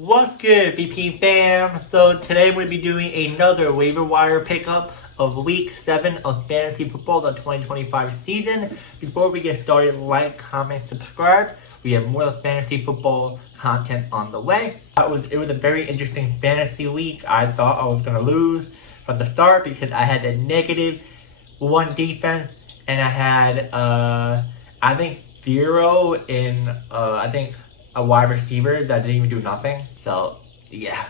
What's good, BP fam? So today we're going to be doing another waiver wire pickup of Week 7 of Fantasy Football, the 2025 season. Before we get started, like, comment, subscribe. We have more fantasy football content on the way. It was a very interesting fantasy week. I thought I was going to lose from the start because I had a -1 defense and I had, I think, 0 in, a wide receiver that didn't even do nothing. So, yeah.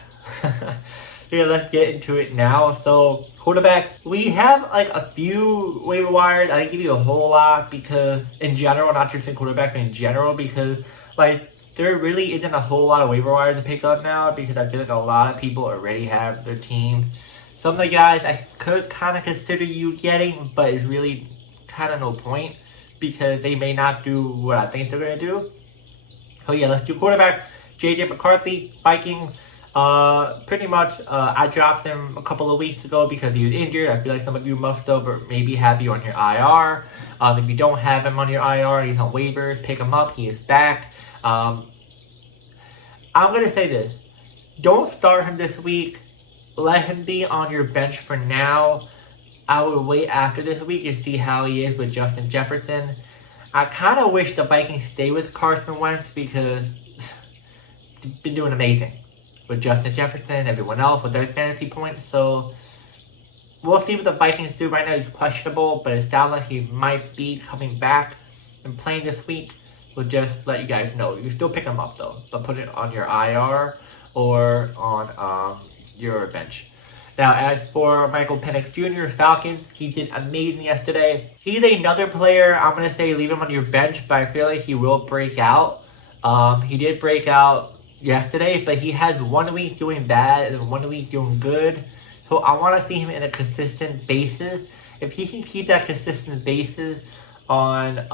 Yeah, let's get into it now. So, quarterback, we have like a few waiver wires. I didn't give you a whole lot because, in general, not just in quarterback, but in general, because like there really isn't a whole lot of waiver wires to pick up now because I feel like a lot of people already have their teams. Some of the guys I could kind of consider you getting, but it's really kind of no point because they may not do what I think they're going to do. So yeah, let's do quarterback. JJ McCarthy, Vikings. Pretty much, I dropped him a couple of weeks ago because he was injured. I feel like some of you must have or maybe have you on your IR. If you don't have him on your IR, he's on waivers. Pick him up. He is back. I'm going to say this. Don't start him this week. Let him be on your bench for now. I will wait after this week and see how he is with Justin Jefferson. I kind of wish the Vikings stay with Carson Wentz because they've been doing amazing with Justin Jefferson, everyone else with their fantasy points. So we'll see what the Vikings do. Right now he's questionable, but it sounds like he might be coming back and playing this week. We'll just let you guys know. You can still pick him up though, but put it on your IR or on your bench. Now, as for Michael Penix Jr., Falcons, he did amazing yesterday. He's another player, I'm going to say leave him on your bench, but I feel like he will break out. He did break out yesterday, but he has 1 week doing bad and 1 week doing good. So I want to see him in a consistent basis. If he can keep that consistent basis on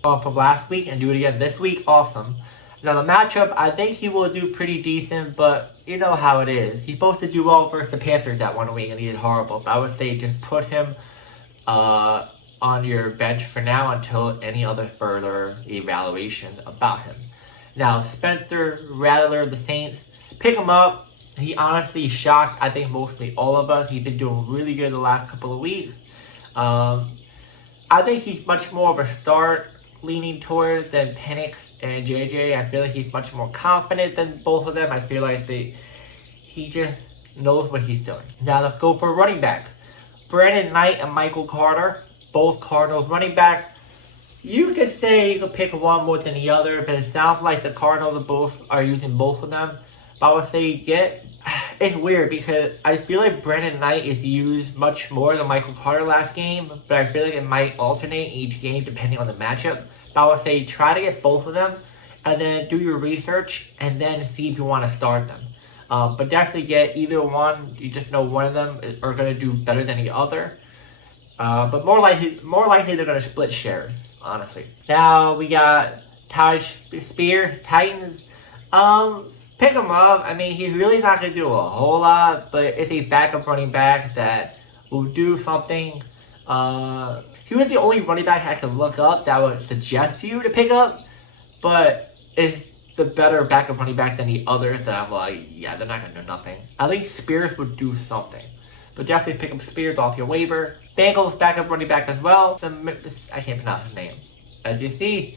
from last week and do it again this week, awesome. Now the matchup, I think he will do pretty decent, but you know how it is. He's supposed to do well versus the Panthers that 1 week, and he did horrible. But I would say just put him on your bench for now until any other further evaluation about him. Now Spencer Rattler, the Saints, pick him up. He honestly shocked, I think, mostly all of us. He's been doing really good the last couple of weeks. I think he's much more of a start leaning towards than Penix and JJ. I feel like he's much more confident than both of them. I feel like he just knows what he's doing. Now let's go for running back. Brandon Knight and Michael Carter, both Cardinals running back. You could say you could pick one more than the other, but it sounds like the Cardinals are using both of them. But I would say it's weird because I feel like Brandon Knight is used much more than Michael Carter last game, but I feel like it might alternate each game depending on the matchup. But I would say try to get both of them and then do your research and then see if you want to start them. But definitely get either one. You just know one of them are going to do better than the other. But more likely they're going to split shares, honestly. Now we got Taj Spears, Titans. Pick him up. I mean, he's really not going to do a whole lot, but it's a backup running back that will do something. He was the only running back I could look up that would suggest you to pick up, but it's the better backup running back than the others that I'm like, yeah, they're not going to do nothing. At least Spears would do something. But definitely pick up Spears off your waiver. Bengals backup running back as well. I can't pronounce his name. As you see,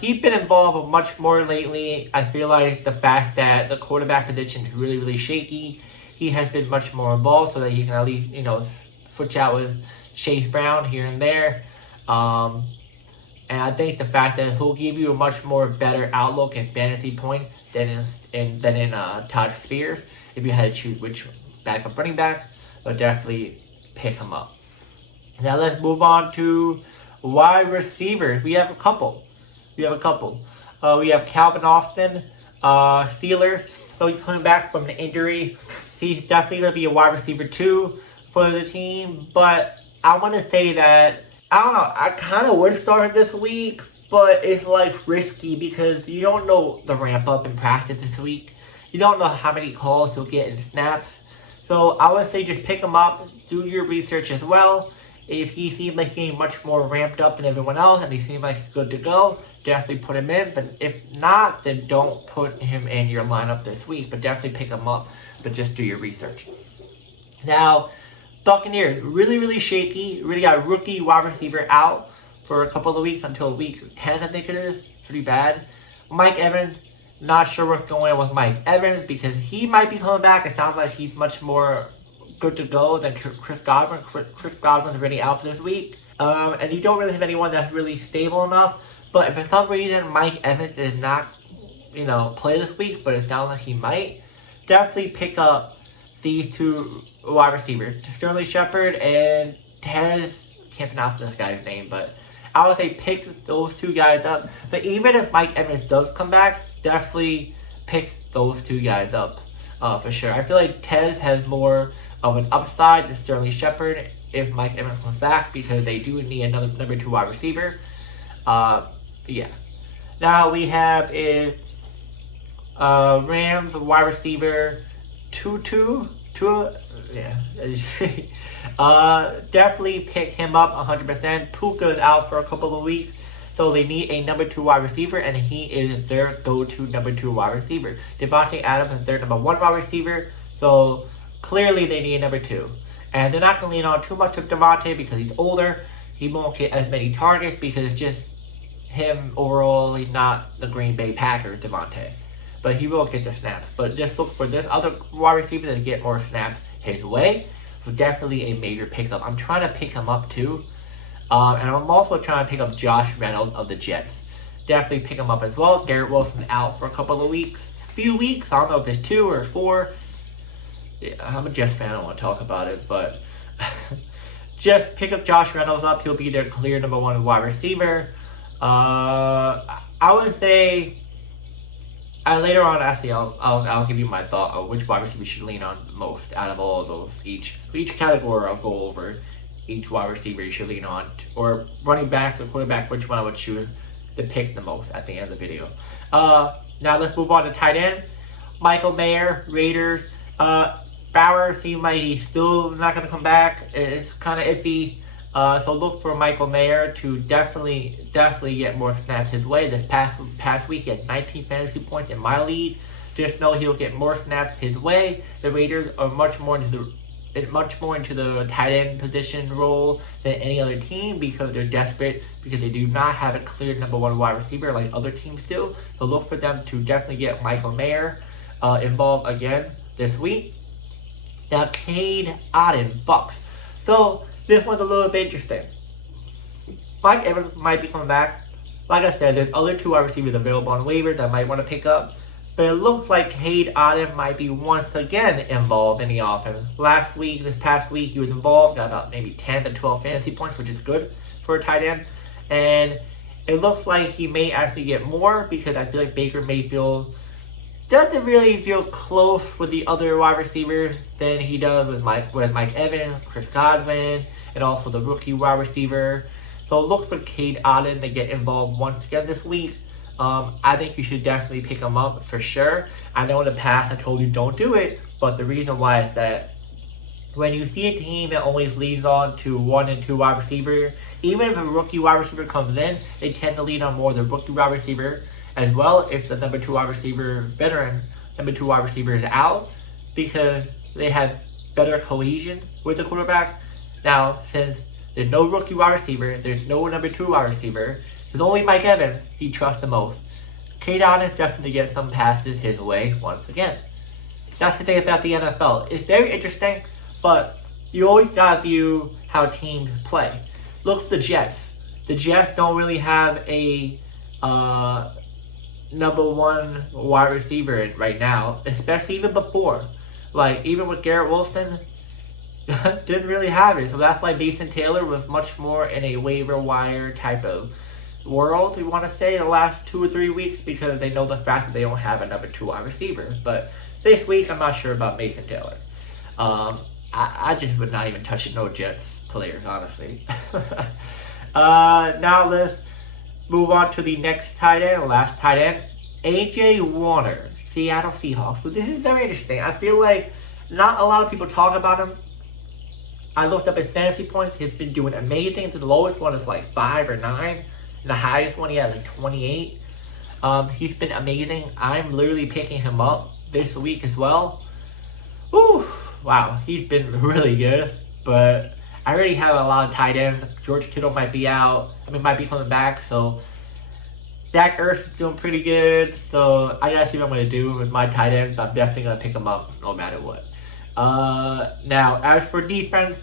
he's been involved much more lately. I feel like the fact that the quarterback position is really, really shaky, he has been much more involved so that he can at least, switch out with Chase Brown here and there. And I think the fact that he'll give you a much more better outlook and fantasy point than in Todd Spears, if you had to choose which backup running back, but definitely pick him up. Now let's move on to wide receivers. We have a couple. We have Calvin Austin, Steelers. So he's coming back from an injury. He's definitely going to be a wide receiver too for the team. But I want to say that, I don't know, I kind of would start him this week, but it's like risky because you don't know the ramp up in practice this week. You don't know how many calls he'll get in snaps. So I would say just pick him up, do your research as well. If he seems like he's much more ramped up than everyone else and he seems like he's good to go, definitely put him in. But if not, then don't put him in your lineup this week. But definitely pick him up. But just do your research. Now, Buccaneers, really shaky. Really got rookie wide receiver out for a couple of weeks until week 10, I think it is. Pretty bad. Mike Evans, not sure what's going on with Mike Evans because he might be coming back. It sounds like he's much more good to go than Chris Godwin. Chris Godwin's already out for this week. And you don't really have anyone that's really stable enough. But if for some reason Mike Evans is not, play this week, but it sounds like he might, definitely pick up these two wide receivers, Sterling Shepard and Tez. Can't pronounce this guy's name, but I would say pick those two guys up. But even if Mike Evans does come back, definitely pick those two guys up for sure. I feel like Tez has more of an upside than Sterling Shepard if Mike Evans comes back because they do need another number 2 wide receiver. Yeah. Now we have Rams wide receiver Tutu. Yeah. Definitely pick him up 100%. Puka is out for a couple of weeks, so they need a number 2 wide receiver, and he is their go-to number 2 wide receiver. Devontae Adams is their number 1 wide receiver, so clearly they need a number 2. And they're not going to lean on too much of Devontae because he's older. He won't get as many targets because it's just him overall. He's not the Green Bay Packers Devontae. But he will get the snaps. But just look for this other wide receiver to get more snaps his way. So definitely a major pickup. I'm trying to pick him up too. And I'm also trying to pick up Josh Reynolds of the Jets. Definitely pick him up as well. Garrett Wilson out for a couple of weeks. Few weeks. I don't know if it's 2 or 4. Yeah, I'm a Jets fan. I don't want to talk about it. But just pick up Josh Reynolds up. He'll be their clear number 1 wide receiver. I would say... later on, actually, I'll give you my thought on which wide receiver you should lean on most out of all of those. For each category, I'll go over each wide receiver you should lean on, or running back or quarterback, which one I would choose to pick the most at the end of the video. Now let's move on to tight end. Michael Mayer, Raiders. Bauer seems like he's still not going to come back. It's kind of iffy. So look for Michael Mayer to definitely get more snaps his way. This past week he had 19 fantasy points in my league. Just know he'll get more snaps his way. The Raiders are much more into the tight end position role than any other team because they're desperate because they do not have a clear number 1 wide receiver like other teams do. So look for them to definitely get Michael Mayer involved again this week. Now Cade Otton, Bucks. So this one's a little bit interesting. Mike Evans might be coming back. Like I said, there's other 2 wide receivers available on waivers that I might want to pick up. But it looks like Cade Otton might be once again involved in the offense. This past week, he was involved, got about maybe 10 to 12 fantasy points, which is good for a tight end. And it looks like he may actually get more because I feel like Baker Mayfield doesn't really feel close with the other wide receivers than he does with Mike Evans, Chris Godwin, and also the rookie wide receiver. So look for Cade Otton to get involved once again this week. I think you should definitely pick him up for sure. I know in the past I told you don't do it, but the reason why is that when you see a team that always leans on to 1 and 2 wide receiver, even if a rookie wide receiver comes in, they tend to lean on more the rookie wide receiver as well if the number 2 wide receiver, veteran number 2 wide receiver is out because they have better cohesion with the quarterback. Now, since there's no rookie wide receiver, there's no number 2 wide receiver, there's only Mike Evans he trusts the most. Cade Otton definitely gets some passes his way once again. That's the thing about the NFL. It's very interesting, but you always gotta view how teams play. Look at the Jets. The Jets don't really have a number 1 wide receiver right now, especially even before. Like, even with Garrett Wilson, didn't really have it. So that's why Mason Taylor was much more in a waiver wire type of world, we want to say, the last 2 or 3 weeks because they know the fact that they don't have a number 2 wide receiver. But this week, I'm not sure about Mason Taylor. I just would not even touch no Jets players, honestly. Now let's move on to the next tight end, last tight end, A.J. Warner, Seattle Seahawks. So this is very interesting. I feel like not a lot of people talk about him. I looked up his fantasy points. He's been doing amazing. The lowest one is like 5 or 9. The highest one he had like 28. He's been amazing. I'm literally picking him up this week as well. Whew, wow, he's been really good. But I already have a lot of tight ends. George Kittle might be out. Might be coming back. So Zach Ertz is doing pretty good. So I gotta see what I'm gonna do with my tight ends. I'm definitely gonna pick him up no matter what. Now as for defense,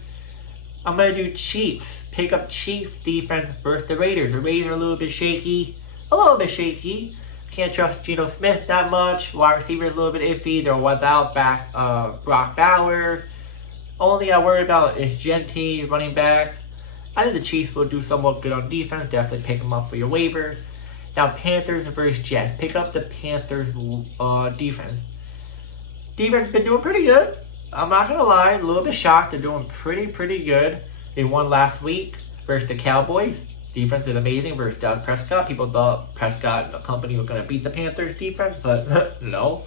I'm gonna do Chiefs. Pick up Chiefs defense versus the Raiders. The Raiders are a little bit shaky. Can't trust Geno Smith that much. Wide receivers a little bit iffy. They're without Brock Bowers. Only I worry about is Genty running back. I think the Chiefs will do somewhat good on defense. Definitely pick them up for your waivers. Now Panthers versus Jets. Pick up the Panthers defense. Defense been doing pretty good. I'm not gonna lie, a little bit shocked. They're doing pretty good. They won last week versus the Cowboys. Defense is amazing versus Doug Prescott. People thought Prescott and the company were gonna beat the Panthers defense, but no.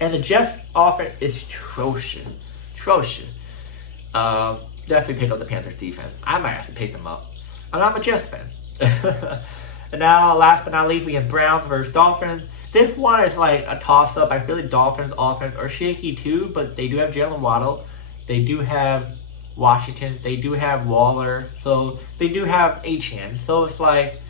And the Jets offense is atrocious. Definitely pick up the Panthers defense. I might have to pick them up. And I'm a Jets fan. And now, last but not least, we have Browns versus Dolphins. This one is like a toss-up. I feel like Dolphins offense are shaky too, but they do have Jalen Waddle. They do have Washington. They do have Waller. So they do have Achane. So it's like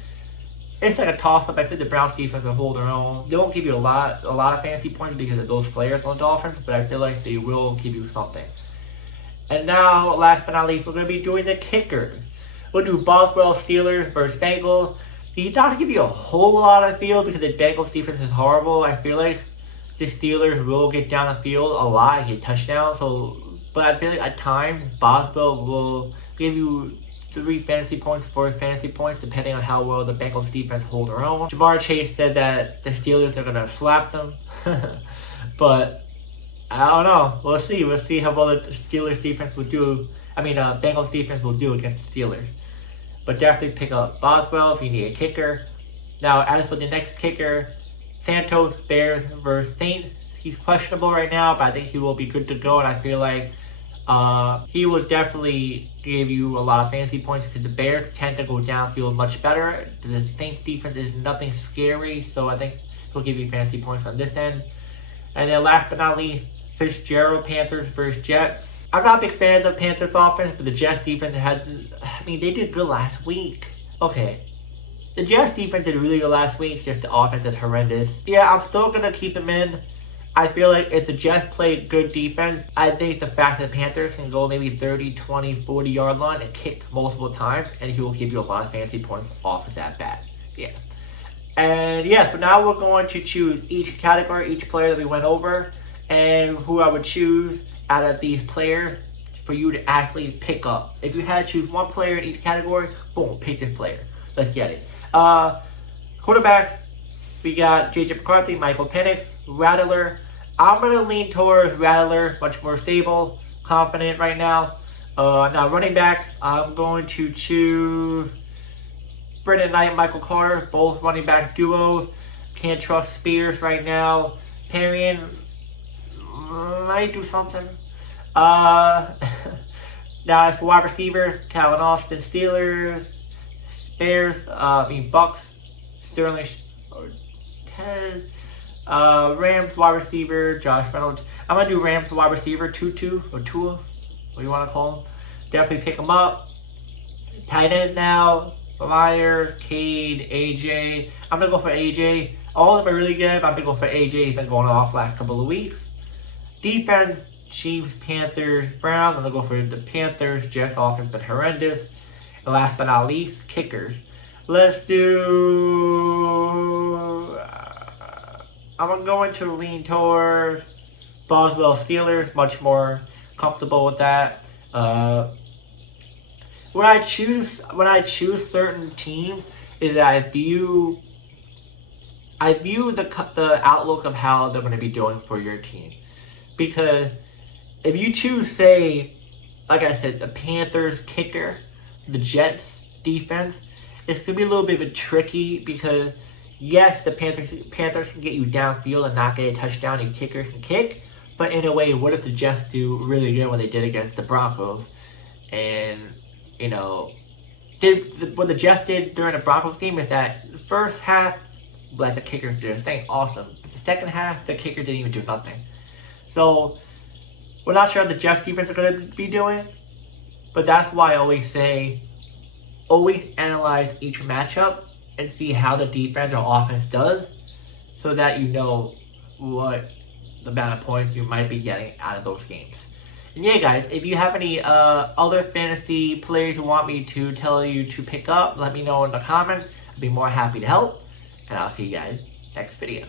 a toss-up. I think the Browns defense will hold their own. They won't give you a lot of fantasy points because of those players on the Dolphins, but I feel like they will give you something. And now, last but not least, we're going to be doing the kickers. We'll do Boswell Steelers versus Bengals. He's not going to give you a whole lot of field because the Bengals defense is horrible. I feel like the Steelers will get down the field a lot and get touchdowns. But I feel like at times, Boswell will give you 3 fantasy points, 4 fantasy points, depending on how well the Bengals defense hold their own. Jamar Chase said that the Steelers are going to slap them. But I don't know. We'll see. We'll see how well the Steelers defense will do. Bengals defense will do against the Steelers. But definitely pick up Boswell if you need a kicker. Now, as for the next kicker, Santos Bears versus Saints. He's questionable right now, but I think he will be good to go. And I feel like he will definitely give you a lot of fantasy points because the Bears tend to go downfield much better. The Saints defense is nothing scary, so I think he'll give you fantasy points on this end. And then last but not least, Fitzgerald Panthers versus Jets. I'm not a big fan of the Panthers offense, but the Jets defense they did good last week. Okay. The Jets defense did really good last week, just the offense is horrendous. Yeah, I'm still going to keep them in. I feel like if the Jets play good defense, I think the fact that the Panthers can go maybe 30, 20, 40 yard line and kick multiple times, and he will give you a lot of fantasy points off of that bat. Yeah. And yeah, so now we're going to choose each category, each player that we went over, and who I would choose out of these players for you to actually pick up. If you had to choose one player in each category, boom, pick this player. Let's get it. Quarterback, we got J.J. McCarthy, Michael Penix, Rattler. I'm going to lean towards Rattler, much more stable, confident right now. Now running backs, I'm going to choose Brendan Knight and Michael Carter, both running back duos. Can't trust Spears right now. Perrion might do something. Now as for wide receiver, Calvin Austin, Steelers, Bears, Bucks, Sterling, Tez, Rams wide receiver, Josh Reynolds. I'm gonna do Rams wide receiver, Tutu or Tua, what do you want to call him? Definitely pick him up. Tight end now, Myers, Cade, AJ. I'm gonna go for AJ. All of them are really good. I'm gonna go for AJ. He's been going off last couple of weeks. Defense, Chiefs, Panthers, Browns. I'm going to go for the Panthers. Jets offense been horrendous. And last but not least, kickers. Let's do... I'm going to lean towards Boswell Steelers. Much more comfortable with that. When I choose certain teams, is that I view the outlook of how they're going to be doing for your team. Because if you choose, say, like I said, the Panthers kicker, the Jets defense, it's going to be a little bit tricky because, yes, the Panthers can get you downfield and not get a touchdown and kickers can kick. But in a way, what if the Jets do really good when they did against the Broncos? And, what the Jets did during the Broncos game is that the first half, well, the kicker did something awesome. But the second half, the kicker didn't even do nothing. So we're not sure what the Jets defense are going to be doing, but that's why I always say, always analyze each matchup and see how the defense or offense does, so that you know what the amount of points you might be getting out of those games. And yeah, guys, if you have any other fantasy players you want me to tell you to pick up, let me know in the comments. I'd be more happy to help. And I'll see you guys next video.